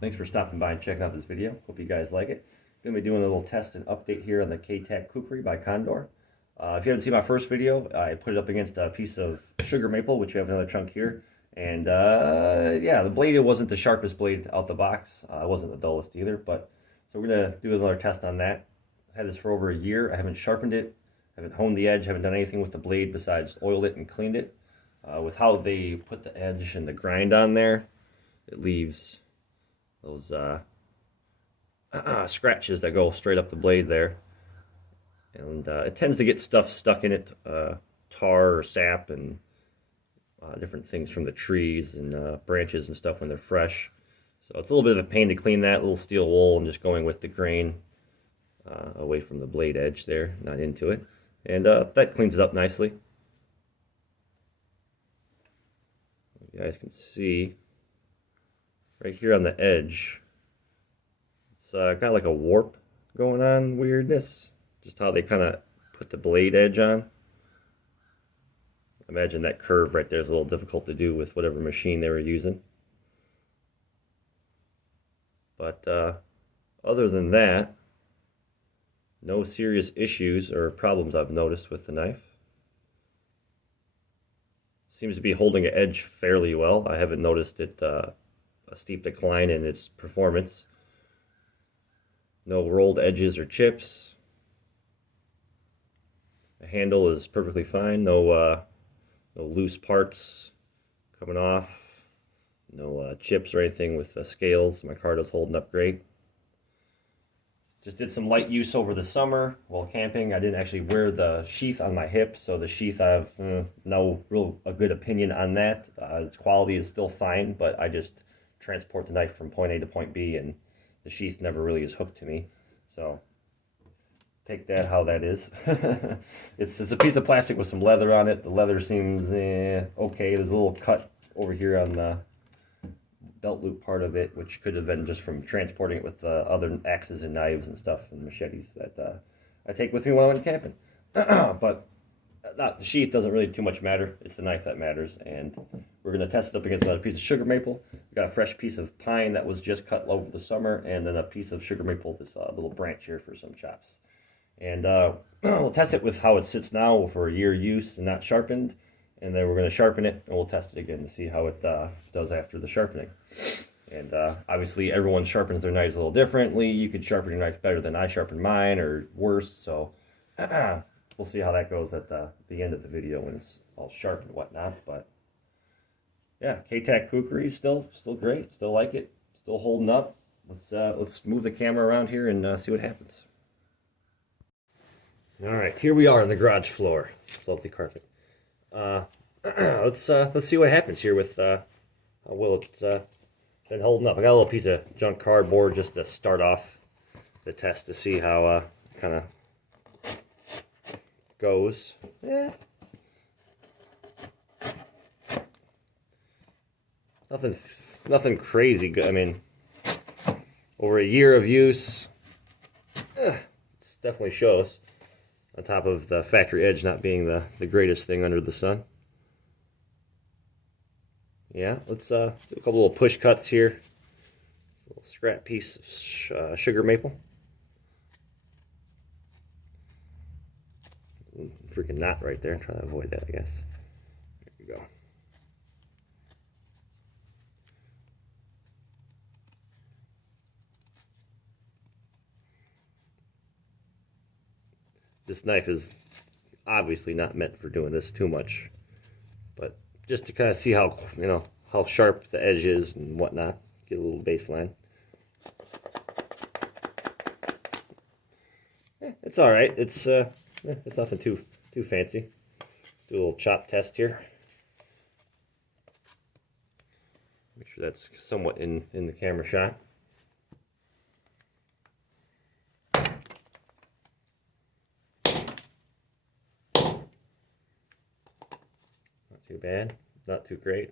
Thanks for stopping by and checking out this video. Hope you guys like it. Going to be doing a little test and update here on the K-tac Kukri by Condor. If you haven't seen my first video, I put it up against a piece of sugar maple, which you have another chunk here. And yeah, the blade, it wasn't the sharpest blade out the box. It wasn't the dullest either. But so we're going to do another test on that. I've had this for over a year. I haven't sharpened it. I haven't honed the edge. Haven't done anything with the blade besides oiled it and cleaned it. With how they put the edge and the grind on there, it leaves those scratches that go straight up the blade there, and it tends to get stuff stuck in it, tar or sap and different things from the trees and branches and stuff when they're fresh. So it's a little bit of a pain to clean that little steel wool and just going with the grain away from the blade edge there, not into it, and that cleans it up nicely. You guys can see right here on the edge, it's got like a warp going on, weirdness. Just how they kind of put the blade edge on. Imagine that curve right there is a little difficult to do with whatever machine they were using. But other than that, no serious issues or problems I've noticed with the knife. Seems to be holding an edge fairly well. I haven't noticed it a steep decline in its performance. No rolled edges or chips. The handle is perfectly fine. No loose parts coming off. No chips or anything with the scales. My card is holding up great. Just did some light use over the summer while camping. I didn't actually wear the sheath on my hip, so the sheath, I have no real a good opinion on that. Its quality is still fine, but I just transport the knife from point A to point B, and the sheath never really is hooked to me. So take that how that is. It's a piece of plastic with some leather on it. The leather seems okay. There's a little cut over here on the belt loop part of it, which could have been just from transporting it with other axes and knives and stuff and machetes that I take with me when I went camping. But the sheath doesn't really too much matter. It's the knife that matters, and we're going to test it up against another piece of sugar maple. We got a fresh piece of pine that was just cut over the summer, and then a piece of sugar maple, this little branch here for some chops. And we'll test it with how it sits now for a year use and not sharpened. And then we're going to sharpen it, and we'll test it again to see how it does after the sharpening. And obviously, everyone sharpens their knives a little differently. You could sharpen your knife better than I sharpen mine, or worse. So we'll see how that goes at the end of the video when it's all sharp and whatnot. But yeah, K-tac Kukri is still great. Still like it. Still holding up. Let's move the camera around here and see what happens. All right, here we are on the garage floor. Lovely carpet. Let's see what happens here with how well it's been holding up. I got a little piece of junk cardboard just to start off the test to see how it kind of goes. Yeah. Nothing crazy good. I mean, over a year of use, it definitely shows. On top of the factory edge not being the greatest thing under the sun. Yeah, let's do a couple little push cuts here. A little scrap piece of sugar maple. Freaking knot right there. Try to avoid that, I guess. There you go. This knife is obviously not meant for doing this too much, but just to kind of see how, how sharp the edge is and whatnot, get a little baseline. It's all right. It's nothing too fancy. Let's do a little chop test here. Make sure that's somewhat in the camera shot. Too bad, not too great.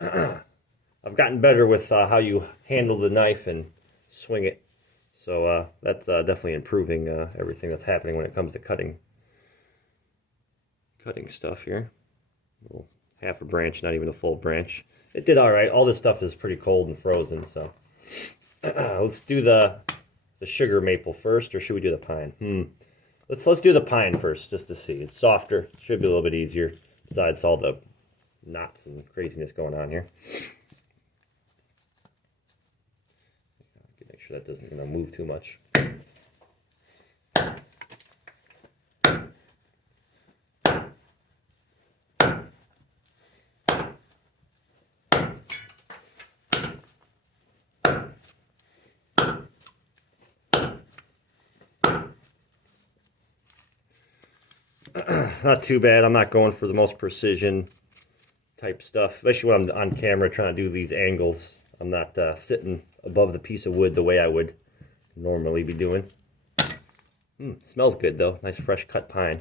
I've gotten better with how you handle the knife and swing it, so that's definitely improving everything that's happening when it comes to cutting stuff here. A little half a branch, not even a full branch. it did all right. All this stuff is pretty cold and frozen, so let's do the sugar maple first, or should we do the pine? Let's do the pine first, just to see. It's softer, should be a little bit easier. Besides all the knots and craziness going on here. Make sure that doesn't move too much. Not too bad. I'm not going for the most precision type stuff, especially when I'm on camera trying to do these angles. I'm not sitting above the piece of wood the way I would normally be doing. Smells good though. Nice fresh cut pine.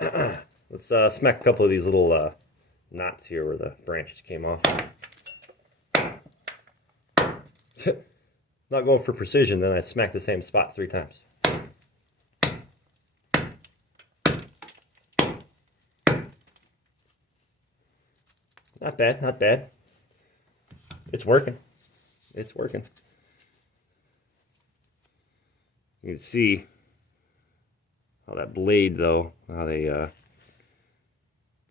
Let's smack a couple of these little knots here where the branches came off. Not going for precision, then I smack the same spot 3 times. Not bad, not bad. It's working. It's working. You can see how that blade, though, how they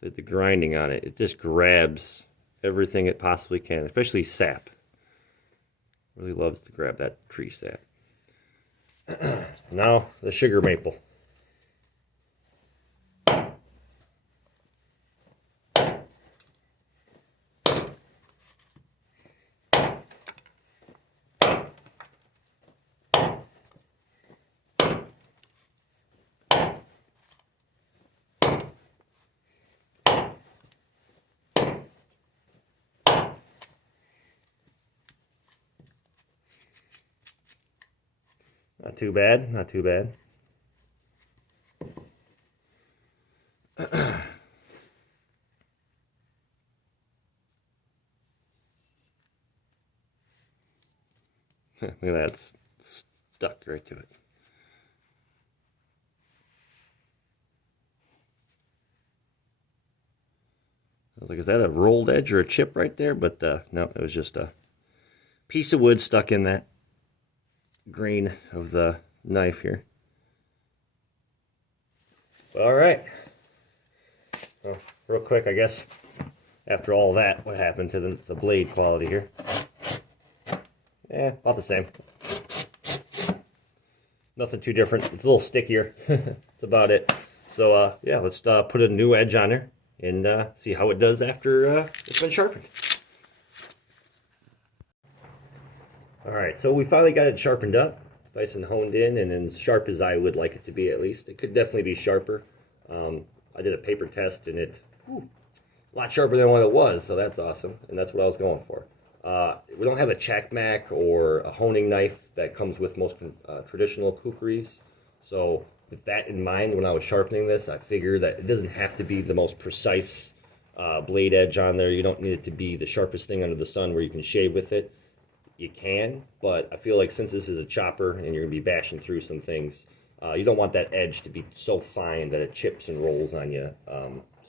did the grinding on it. It just grabs everything it possibly can, especially sap. Really loves to grab that tree sap. Now, the sugar maple. Not too bad, not too bad. Look at that, it's stuck right to it. I was like, is that a rolled edge or a chip right there? But no, it was just a piece of wood stuck in that grain of the knife here. All right. Well, real quick, I guess, after all that, what happened to the blade quality here? Yeah, about the same. Nothing too different. It's a little stickier. That's about it. So, yeah, let's put a new edge on there and see how it does after it's been sharpened. All right, so we finally got it sharpened up. It's nice and honed in and as sharp as I would like it to be, at least. It could definitely be sharper. I did a paper test and it, a lot sharper than what it was, so that's awesome. And that's what I was going for. We don't have a K-tac or a honing knife that comes with most traditional kukris. So with that in mind, when I was sharpening this, I figured that it doesn't have to be the most precise blade edge on there. You don't need it to be the sharpest thing under the sun where you can shave with it. You can, but I feel like since this is a chopper and you're going to be bashing through some things, you don't want that edge to be so fine that it chips and rolls on you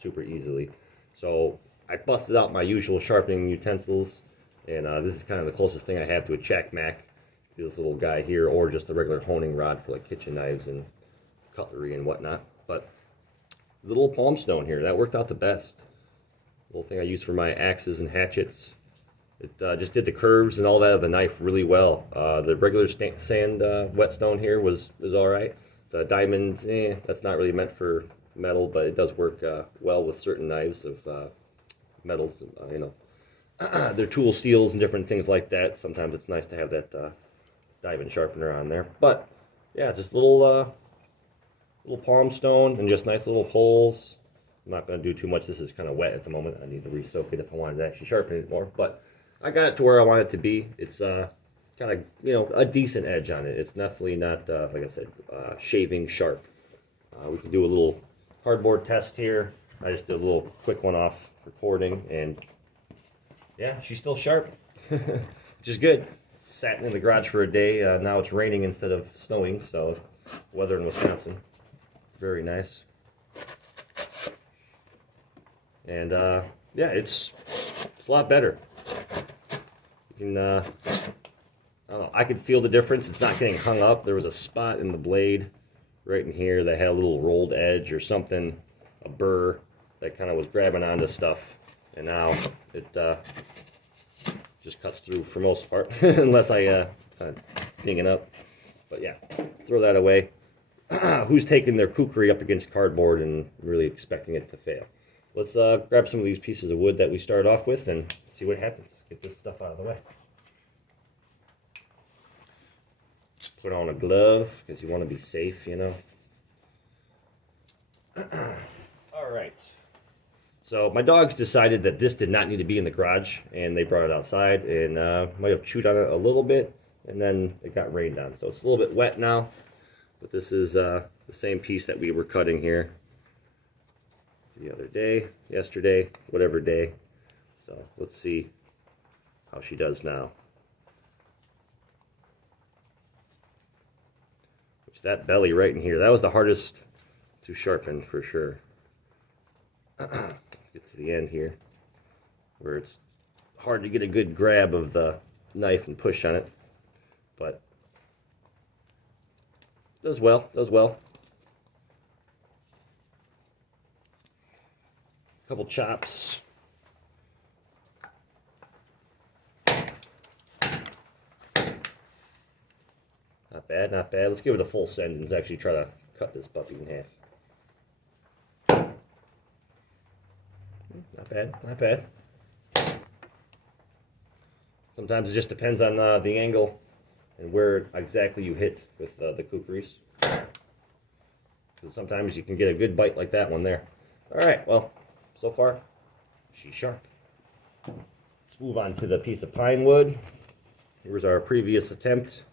super easily. So I busted out my usual sharpening utensils, and this is kind of the closest thing I have to a K-tac, this little guy here, or just a regular honing rod for like kitchen knives and cutlery and whatnot. But the little palm stone here, that worked out the best. The little thing I use for my axes and hatchets. It just did the curves and all that of the knife really well. The regular sand whetstone here was all right. The diamond, that's not really meant for metal, but it does work well with certain knives of metals. You know, their tool steels and different things like that. Sometimes it's nice to have that diamond sharpener on there. But yeah, just little palm stone and just nice little holes. I'm not going to do too much. This is kind of wet at the moment. I need to re-soak it if I wanted to actually sharpen it more. But I got it to where I want it to be. It's kind of, you know, a decent edge on it. It's definitely not, like I said, shaving sharp. We can do a little cardboard test here. I just did a little quick one off recording, and yeah, she's still sharp, which is good. Sat in the garage for a day. Now it's raining instead of snowing, so weather in Wisconsin, very nice. And yeah, it's It's a lot better. You can, I don't know, I could feel the difference. It's not getting hung up. There was a spot in the blade right in here that had a little rolled edge or something, a burr that kind of was grabbing onto stuff. And now it just cuts through for most part, unless I kind of ding it up. But yeah, throw that away. Who's taking their kukri up against cardboard and really expecting it to fail? Let's grab some of these pieces of wood that we started off with and see what happens. Get this stuff out of the way. Put on a glove because you want to be safe, you know. All right. So my dogs decided that this did not need to be in the garage, and they brought it outside, and might have chewed on it a little bit, and then it got rained on. So it's a little bit wet now, but this is the same piece that we were cutting here the other day, yesterday, whatever day. So let's see how she does now. Which that belly right in here, that was the hardest to sharpen for sure. Get to the end here, where it's hard to get a good grab of the knife and push on it, but does well, does well. Couple chops. Not bad, not bad. Let's give it a full send and actually try to cut this puppy in half. Not bad, not bad. Sometimes it just depends on the angle and where exactly you hit with the kukris. So sometimes you can get a good bite like that one there. All right, well, so far, she's sharp. Let's move on to the piece of pine wood. Here's our previous attempt.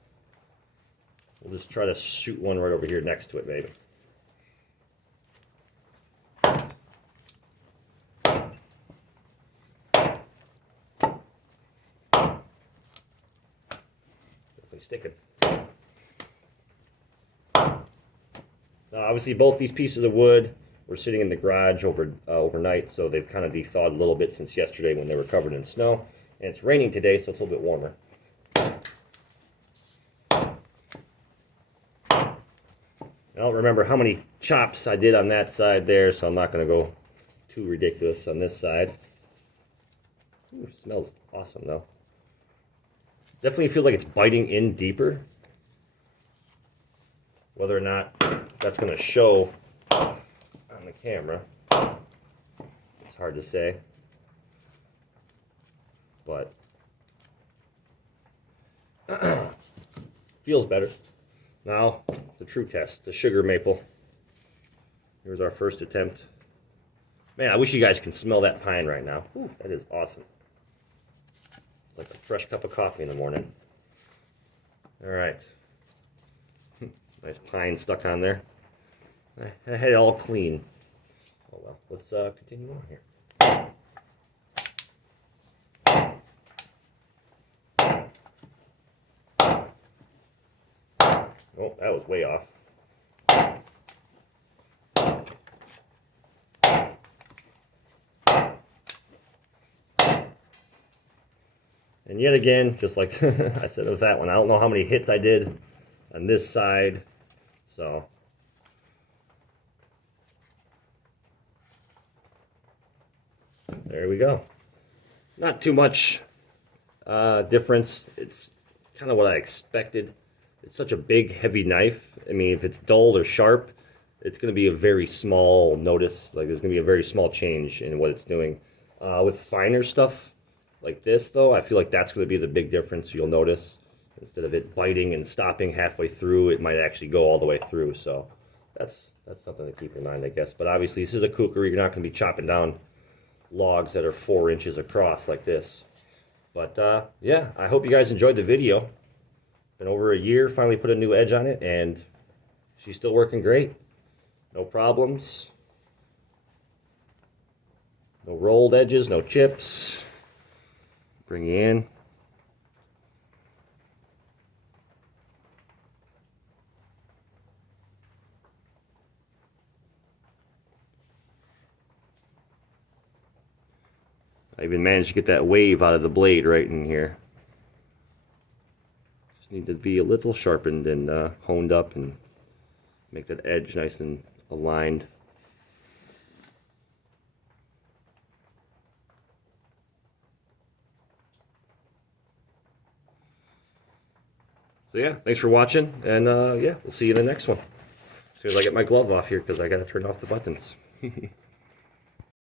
We'll just try to shoot one right over here next to it, maybe. Definitely sticking. Now, obviously, both these pieces of wood were sitting in the garage overnight, so they've kind of thawed a little bit since yesterday when they were covered in snow. And it's raining today, so it's a little bit warmer. I don't remember how many chops I did on that side there, so I'm not going to go too ridiculous on this side. Ooh, it smells awesome, though. Definitely feels like it's biting in deeper. Whether or not that's going to show on the camera, it's hard to say. But feels better. Now, the true test, the sugar maple. Here's our first attempt. Man, I wish you guys can smell that pine right now. Ooh, that is awesome. It's like a fresh cup of coffee in the morning. All right. Nice pine stuck on there. I had it all clean. Oh well, let's continue on here. Oh, that was way off. And yet again, just like I said with that one, I don't know how many hits I did on this side. So there we go. Not too much difference. It's kind of what I expected. It's such a big, heavy knife. I mean, if it's dull or sharp, it's going to be a very small notice. Like, there's going to be a very small change in what it's doing. With finer stuff like this, though, I feel like that's going to be the big difference you'll notice. Instead of it biting and stopping halfway through, it might actually go all the way through. So that's something to keep in mind, I guess. But obviously, this is a kukri. You're not going to be chopping down logs that are 4 inches across like this. But, yeah, I hope you guys enjoyed the video. Been over a year, finally put a new edge on it, and she's still working great. No problems. No rolled edges, no chips. Bring you in. I even managed to get that wave out of the blade right in here. Just need to be a little sharpened and honed up and make that edge nice and aligned. So yeah, thanks for watching, and yeah, we'll see you in the next one. As soon as I get my glove off here, because I gotta turn off the buttons.